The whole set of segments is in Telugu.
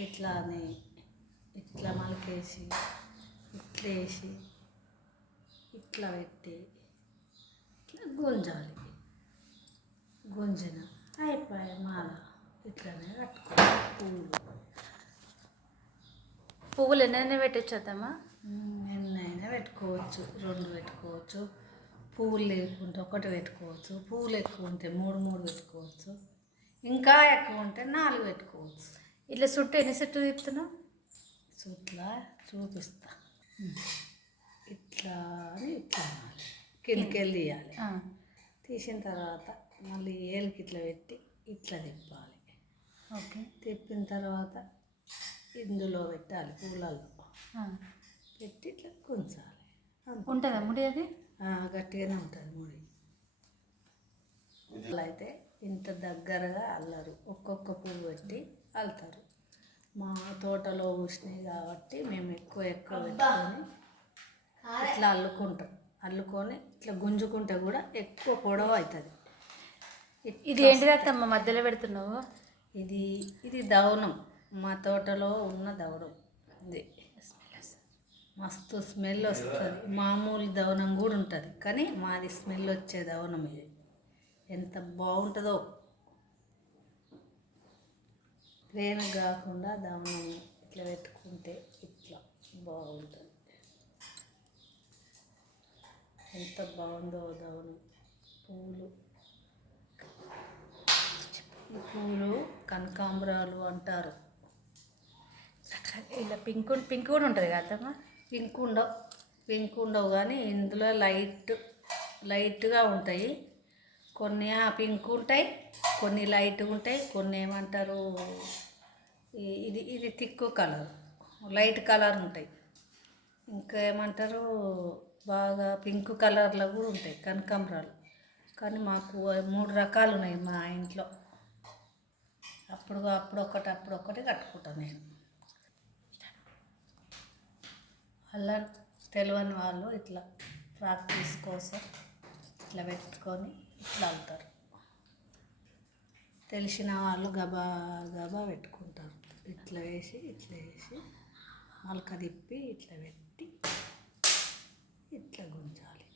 ఇట్లా అని ఇట్లా మలకేసి ఇట్లా వేసి ఇట్లా పెట్టి ఇట్లా గుంజాలి. గుంజిన అయిపోయి మాల ఇట్లానే కట్టుకోవాలి. పువ్వులు ఎన్నైనా పెట్టచ్చమ్మా? ఎన్నైనా పెట్టుకోవచ్చు, 2 పెట్టుకోవచ్చు. పువ్వులు లేకుంటే 1 పెట్టుకోవచ్చు. పువ్వులు ఎక్కువ ఉంటే 3 పెట్టుకోవచ్చు. ఇంకా ఎక్కువ ఉంటే 4 పెట్టుకోవచ్చు. ఇట్లా చుట్టూ ఎన్ని చుట్టూ తిప్పుతున్నావు? చుట్లా చూపిస్తా. ఇట్లా అని ఇట్లా కిందికెళ్ళి తీయాలి. తీసిన తర్వాత మళ్ళీ ఏలుకి ఇట్లా పెట్టి ఇట్లా తిప్పాలి. ఓకే. తిప్పిన తర్వాత ఇందులో పెట్టాలి, పూలలో పెట్టి ఇట్లా గుంచాలి. ఉంటుందా ముడి? అది గట్టిగానే ఉంటుంది ముడి. అలా అయితే ఇంత దగ్గరగా అల్లరు, ఒక్కొక్క పువ్వు పెట్టి అల్లుతారు. మా తోటలో పూసినాయి కాబట్టి మేము ఎక్కువ పెట్టుకొని ఇట్లా అల్లుకుంటాం. అల్లుకొని ఇట్లా గుంజుకుంటే కూడా ఎక్కువ పొడవు అవుతుంది. ఇది ఏంటిది అత్తమ్మ మధ్యలో పెడుతున్నావు? ఇది దవనం, మా తోటలో ఉన్న దవనం. ఇది మస్తు స్మెల్ వస్తుంది. మామూలు దవనం కూడా ఉంటుంది, కానీ మాది స్మెల్ వచ్చే దవనం ఇది. ఎంత బాగుంటుందో. ప్లేన్ కాకుండా దవనం ఇట్లా పెట్టుకుంటే ఇట్లా బాగుంటుంది. ఎంత బాగుందో దవనం. పువ్వులు, ఈ పువ్వులు కనకాంబరాలు అంటారు. ఇలా పింక్ కూడా ఉంటుంది కదమ్మా? పింక్ ఉండవు కానీ ఇందులో లైట్గా ఉంటాయి. కొన్ని పింక్ ఉంటాయి, కొన్ని లైట్గా ఉంటాయి, కొన్ని ఏమంటారు ఇది థిక్ కలర్, లైట్ కలర్ ఉంటాయి. ఇంకా ఏమంటారు బాగా పింక్ కలర్లో కూడా ఉంటాయి కనకాంబరాలు. కానీ మాకు 3 రకాలు ఉన్నాయి మా ఇంట్లో. అప్పుడొకటి కట్టుకుంటాను నేను. అలా తెలియని వాళ్ళు ఇట్లా ప్రాక్టీస్ కోసం ఇట్లా పెట్టుకొని ఇట్లా అల్లుతారు. తెలిసిన వాళ్ళు గబా పెట్టుకుంటారు. ఇట్లా వేసి మలక తిప్పి ఇట్లా పెట్టి ఇట్లా గుంజాలి.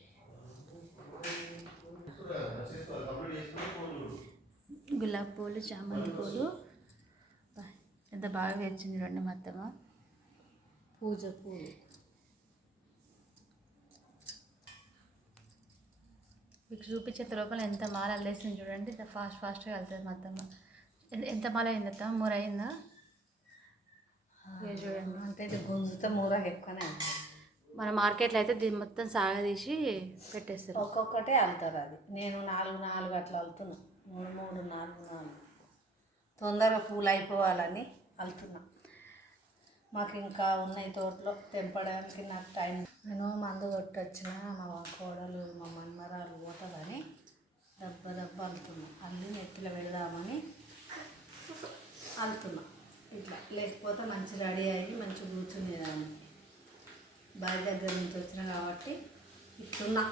గులాబీ పూలు, చామంతి పూలు ఎంత బాగా వేచింది చూడండి మా అత్తమ్మ. పూజ పూలు మీకు చూపించేంత లోపల ఎంత మాల అల్లేసింది చూడండి. ఇంత ఫాస్ట్గా వెళ్తుంది మా అత్తమ్మ. ఎంత మాల అయింది అత్తమ్మ? 3 అయిందా? చూడండి. అంటే ఇది గుంజుతో 3 ఎక్కువనే ఉంటుంది. మన మార్కెట్లో అయితే దీన్ని మొత్తం సాగదీసి పెట్టేస్తారు. ఒక్కొక్కటే అల్లుతారు. అది నేను 4 అట్లా అల్లుతున్నా. 3 4 తొందరగా పూలు అయిపోవాలని అల్లుతున్నా. మాకు ఇంకా ఉన్నాయి తోటలో, తెంపడానికి నాకు టైం. నేను మందు కొట్టొచ్చిన మా కోడలు మా మన్మరాలు పోతుందని దెబ్బ అల్లుతున్నా. అల్లి నెట్టిలో పెడదామని అల్లుతున్నా. ఇట్లా లేకపోతే మంచి రెడీ అయ్యి మంచి కూర్చునేదాన్ని. బావి దగ్గర నుంచి వచ్చిన కాబట్టి ఇట్లున్నా.